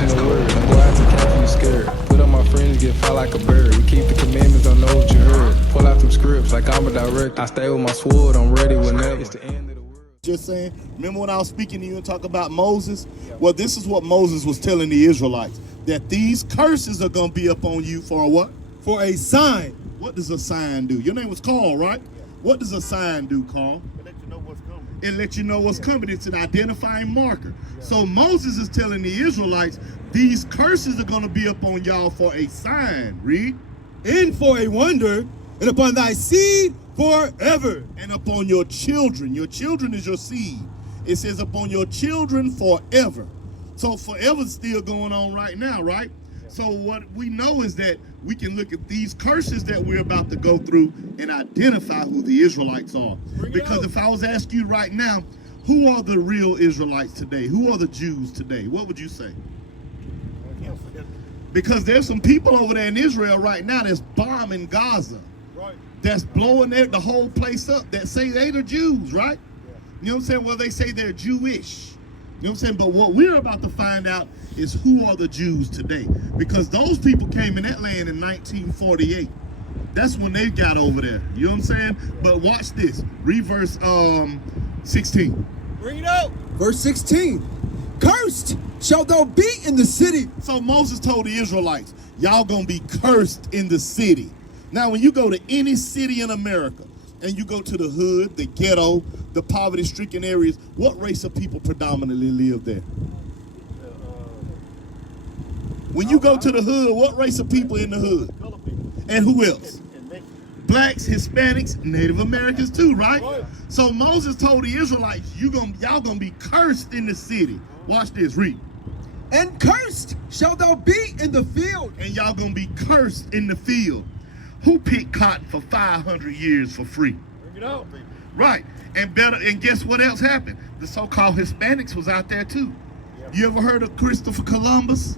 preaching the word. Don't go out to camp, you scared. Put on my friends, get fly like a bird. We keep the commandments, don't know what you heard. Pull out some scripts like I'm a director. I stay with my sword, I'm ready whenever. It's the end of the world. Just saying, remember when I was speaking to you and talk about Moses? Well, this is what Moses was telling the Israelites, that these curses are going to be upon you for a what? For a sign. What does a sign do? Your name was Carl, right? What does a sign do, Carl? It lets you know what's coming. It lets you know what's coming. It's an identifying marker. So Moses is telling the Israelites, these curses are going to be upon y'all for a sign. Read. And for a wonder, and upon thy seed forever. And upon your children. Your children is your seed. It says upon your children forever. So forever is still going on right now, right? So what we know is that we can look at these curses that we're about to go through and identify who the Israelites are. Because if I was asking you right now, who are the real Israelites today? Who are the Jews today? What would you say? Because there's some people over there in Israel right now that's bombing Gaza. Right. That's blowing the whole place up, that say they the Jews, right? You know what I'm saying? Well, they say they're Jewish. You know what I'm saying? But what we're about to find out is who are the Jews today. Because those people came in that land in 1948. That's when they got over there. You know what I'm saying? But watch this. Read verse 16. Bring it out. Verse 16. Cursed shalt thou be in the city. So Moses told the Israelites, y'all gonna be cursed in the city. Now, when you go to any city in America, and you go to the hood, the ghetto, the poverty-stricken areas, what race of people predominantly live there? When you go to the hood, what race of people in the hood? And who else? Blacks, Hispanics, Native Americans too, right? So Moses told the Israelites, y'all gonna be cursed in the city. Watch this, read. And cursed shalt thou be in the field. And y'all gonna be cursed in the field. Who picked cotton for 500 years for free? Bring it out. Right. And guess what else happened? The so-called Hispanics was out there too. You ever heard of Christopher Columbus?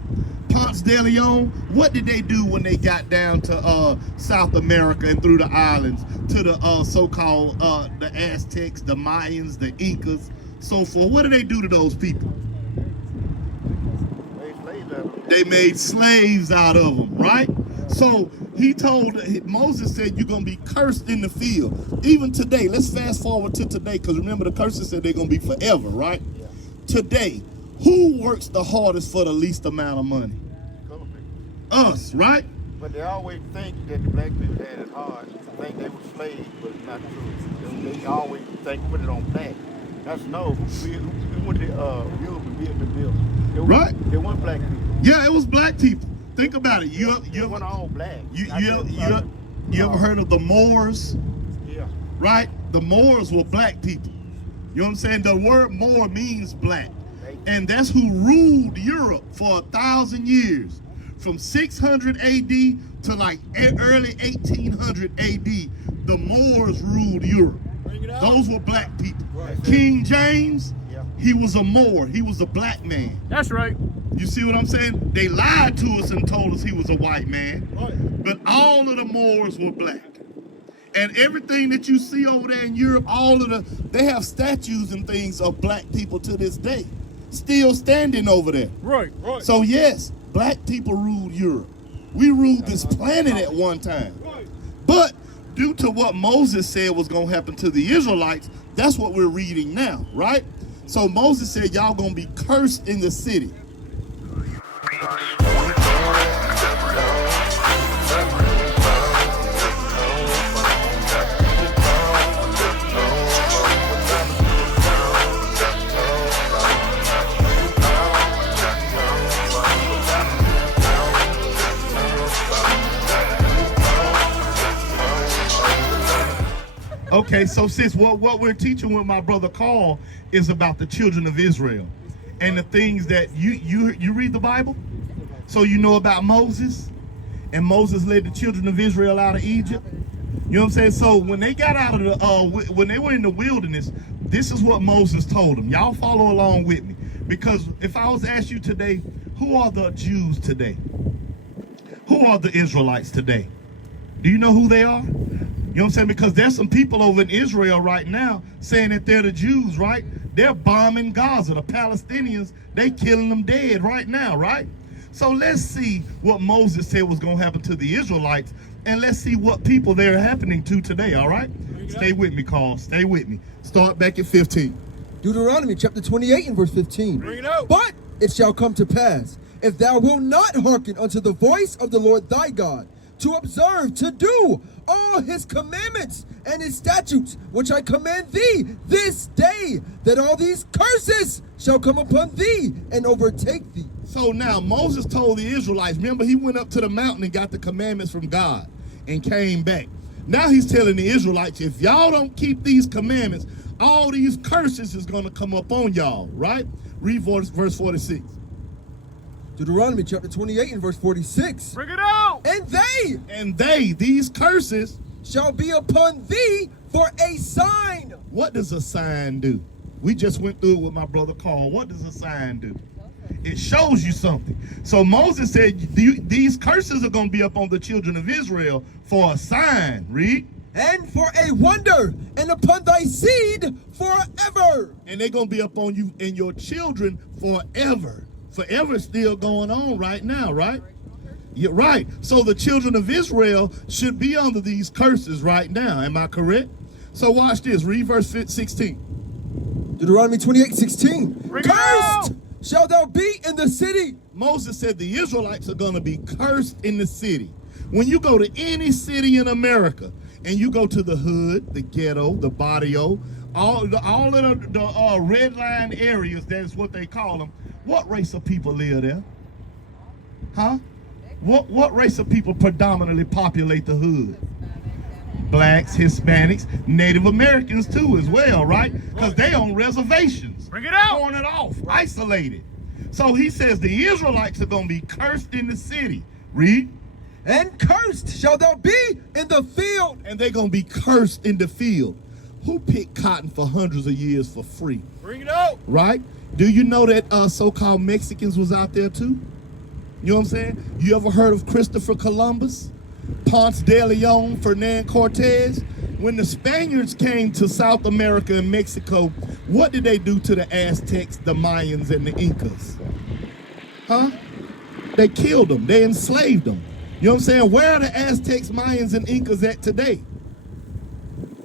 Ponce de Leon? What did they do when they got down to South America and through the islands to the so-called the Aztecs, the Mayans, the Incas, so forth? What did they do to those people? They made slaves out of them, right? So Moses said, you're going to be cursed in the field. Even today, let's fast forward to today, because remember the curses said they're going to be forever, right? Yeah. Today, who works the hardest for the least amount of money? Us, right? But they always think that the black people had it hard. Think they were slaves, but it's not true. They always put it on black. That's no. We went to Europe and built. Right. It wasn't black people. Yeah, it was black people. Think about it. You went all black. You ever heard of the Moors? Yeah. Right? The Moors were black people. You know what I'm saying? The word Moor means black. And that's who ruled Europe for 1,000 years. From 600 AD to like early 1800 AD, the Moors ruled Europe. Those were black people. Right. King James, he was a Moor. He was a black man. That's right. You see what I'm saying? They lied to us and told us he was a white man. Right. But all of the Moors were black. And everything that you see over there in Europe, they have statues and things of black people to this day. Still standing over there. Right. So yes, black people ruled Europe. We ruled this planet at one time. Right. But due to what Moses said was going to happen to the Israelites, that's what we're reading now, right? So Moses said, y'all going to be cursed in the city. Okay, so sis, what we're teaching with my brother Carl is about the children of Israel and the things that you read the Bible, so you know about Moses, and Moses led the children of Israel out of Egypt. You know what I'm saying? So when they got out of the when they were in the wilderness, this is what Moses told them. Y'all follow along with me, because if I was to ask you today, who are the Jews today? Who are the Israelites today? Do you know who they are? You know what I'm saying? Because there's some people over in Israel right now saying that they're the Jews, right? They're bombing Gaza. The Palestinians, they killing them dead right now, right? So let's see what Moses said was going to happen to the Israelites, and let's see what people they're happening to today, all right? Stay with me, Carl. Stay with me. Start back at 15. Deuteronomy chapter 28 and verse 15. Bring it out. But it shall come to pass, if thou wilt not hearken unto the voice of the Lord thy God, to observe, to do all his commandments and his statutes, which I command thee this day, that all these curses shall come upon thee and overtake thee. So now Moses told the Israelites, remember he went up to the mountain and got the commandments from God and came back. Now he's telling the Israelites, if y'all don't keep these commandments, all these curses is going to come up on y'all, right? Read verse 46. Deuteronomy chapter 28 and verse 46. Bring it out. And they These curses, shall be upon thee for a sign. what does a sign do? We just went through it with my brother Carl. What does a sign do? It shows you something. So Moses said, these curses are going to be up on the children of Israel for a sign. Read. And for a wonder, and upon thy seed forever. And they're going to be up on you and your children forever. Forever is still going on right now, right? You're right. So the children of Israel should be under these curses right now. Am I correct? So watch this. Read verse 16. Deuteronomy 28:16. Bring it out. Cursed shall thou be in the city. Moses said the Israelites are going to be cursed in the city. When you go to any city in America and you go to the hood, the ghetto, the barrio, all of the red line areas, that's what they call them, what race of people live there? Huh? What race of people predominantly populate the hood? Blacks, Hispanics, Native Americans too as well, right? Because they on reservations. Bring it out. Torn it off, isolated. So he says the Israelites are going to be cursed in the city. Read. And cursed shall thou be in the field. And they're going to be cursed in the field. Who picked cotton for hundreds of years for free? Bring it out. Right? Do you know that so-called Mexicans was out there too? You know what I'm saying? You ever heard of Christopher Columbus, Ponce de Leon, Ferdinand Cortez? When the Spaniards came to South America and Mexico, what did they do to the Aztecs, the Mayans, and the Incas? Huh? They killed them. They enslaved them. You know what I'm saying? Where are the Aztecs, Mayans, and Incas at today?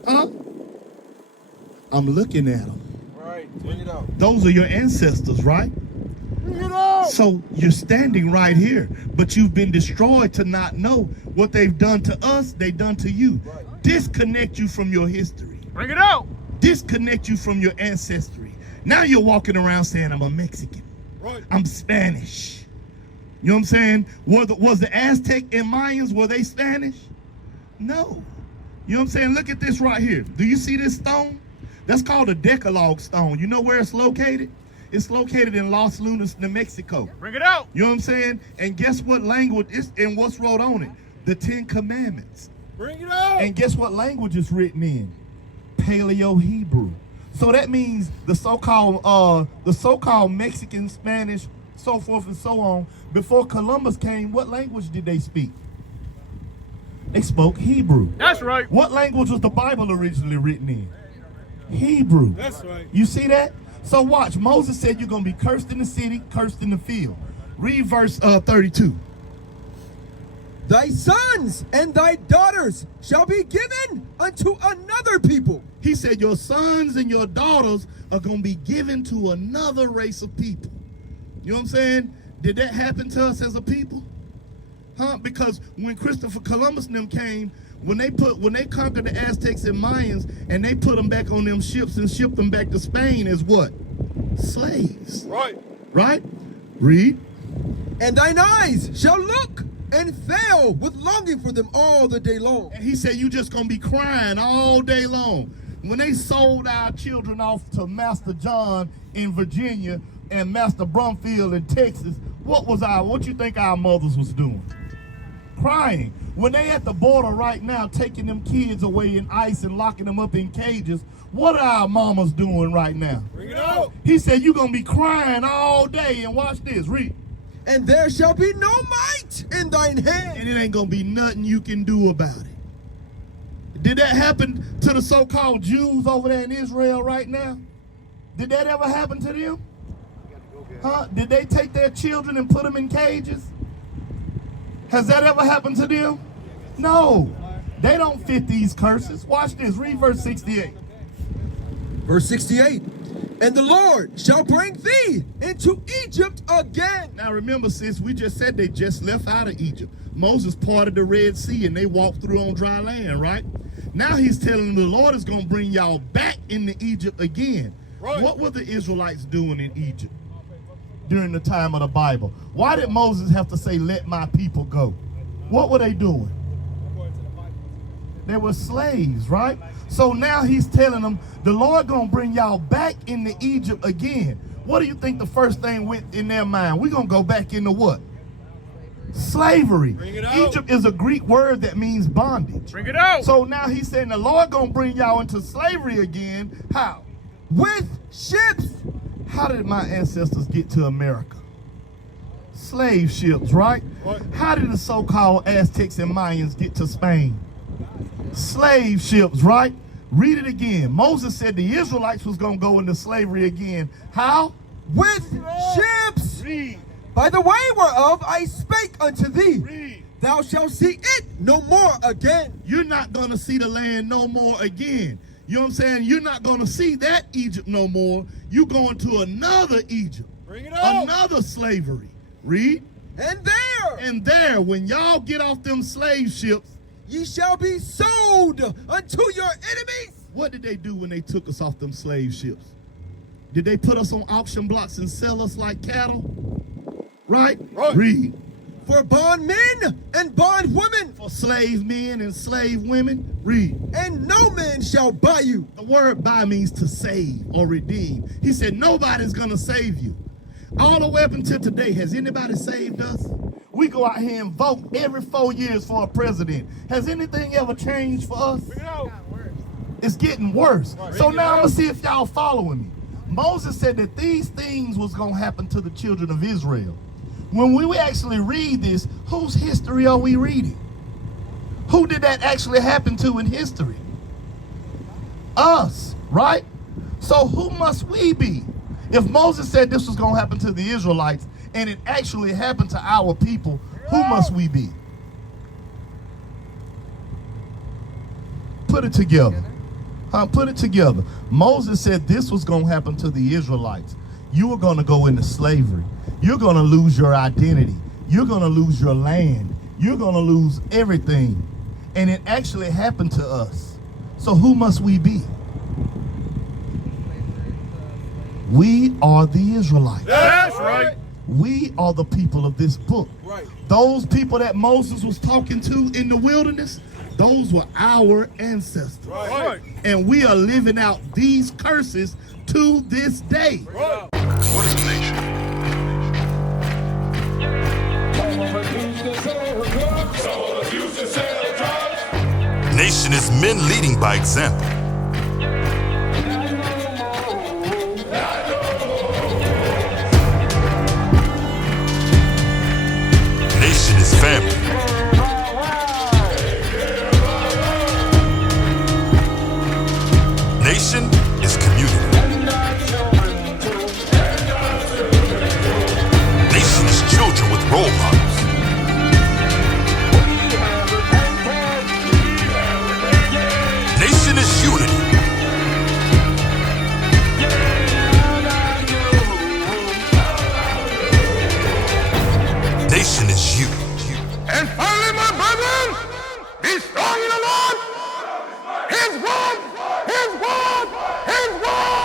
Huh? I'm looking at them. Right. Bring it out. Those are your ancestors, right? Bring it out. So you're standing right here, but you've been destroyed to not know what they've done to us, they've done to you. Right. Disconnect you from your history. Bring it out. Disconnect you from your ancestry. Now you're walking around saying, I'm a Mexican. Right. I'm Spanish. You know what I'm saying? Was the Aztec and Mayans, were they Spanish? No. You know what I'm saying? Look at this right here. Do you see this stone? That's called a Decalogue stone. You know where it's located? It's located in Los Lunas, New Mexico. Bring it out. You know what I'm saying? And guess what language is and what's wrote on it? The 10 Commandments. Bring it out. And guess what language is written in? Paleo-Hebrew. So that means the so-called Mexican, Spanish, so forth and so on, before Columbus came, what language did they speak? They spoke Hebrew. That's right. What language was the Bible originally written in? Hebrew. That's right. You see that? So watch, Moses said you're going to be cursed in the city, cursed in the field. Read verse 32. Thy sons and thy daughters shall be given unto another people. He said your sons and your daughters are going to be given to another race of people. You know what I'm saying? Did that happen to us as a people? Huh? Because when Christopher Columbus and them came, when they conquered the Aztecs and Mayans and they put them back on them ships and shipped them back to Spain as what? Slaves. Right. Right? Read. And thine eyes shall look and fail with longing for them all the day long. And he said you just going to be crying all day long. When they sold our children off to Master John in Virginia and Master Brumfield in Texas, what you think our mothers was doing? Crying. When they at the border right now taking them kids away in ICE and locking them up in cages, what are our mamas doing right now? Bring it out. He said you're going to be crying all day, and watch this, read. And there shall be no might in thine hand. And it ain't going to be nothing you can do about it. Did that happen to the so-called Jews over there in Israel right now? Did that ever happen to them? Huh? Did they take their children and put them in cages? Has that ever happened to them? No. They don't fit these curses. Watch this. Read verse 68. Verse 68. And the Lord shall bring thee into Egypt again. Now remember, sis, we just said they just left out of Egypt. Moses parted the Red Sea and they walked through on dry land, right? Now he's telling them the Lord is going to bring y'all back into Egypt again. Right. What were the Israelites doing in Egypt during the time of the Bible? Why did Moses have to say, let my people go? What were they doing? They were slaves, right? So now he's telling them, the Lord gonna bring y'all back into Egypt again. What do you think the first thing went in their mind? We're gonna go back into what? Slavery. Bring it out. Egypt is a Greek word that means bondage. Bring it out. So now he's saying the Lord gonna bring y'all into slavery again. How? With ships. How did my ancestors get to America? Slave ships, right? What? How did the so-called Aztecs and Mayans get to Spain? Slave ships, right? Read it again. Moses said the Israelites was going to go into slavery again. How? With ships. Read. By the way whereof I spake unto thee. Read. Thou shalt see it no more again. You're not going to see the land no more again. You know what I'm saying? You're not going to see that Egypt no more. You're going to another Egypt. Bring it out. Another slavery. Read. And there, when y'all get off them slave ships, ye shall be sold unto your enemies. what did they do when they took us off them slave ships? Did they put us on auction blocks and sell us like cattle? Right? Right. Read. For bondmen and bondwomen. For slave men and slave women. Read. And no man shall buy you. The word buy means to save or redeem. He said nobody's going to save you. All the way up until today, has anybody saved us? We go out here and vote every 4 years for a president. Has anything ever changed for us? Bring it out. It's getting worse. Right. So now I'm going to see if y'all following me. Moses said that these things was going to happen to the children of Israel. When we actually read this, whose history are we reading? Who did that actually happen to in history? Us, right? So who must we be? If Moses said this was going to happen to the Israelites and it actually happened to our people, who must we be? Put it together. Put it together. Moses said this was going to happen to the Israelites. You are going to go into slavery. You're going to lose your identity. You're going to lose your land. You're going to lose everything. And it actually happened to us. So who must we be? We are the Israelites. That's right. We are the people of this book. Right. Those people that Moses was talking to in the wilderness, those were our ancestors. Right. And we are living out these curses to this day. Right. What is the nation? Nation is men leading by example. Nation is family. Nation is community. Nation is children with role models. Nation is unity. Nation is you. And finally, my brethren, be strong in the Lord. His word, his word, his word.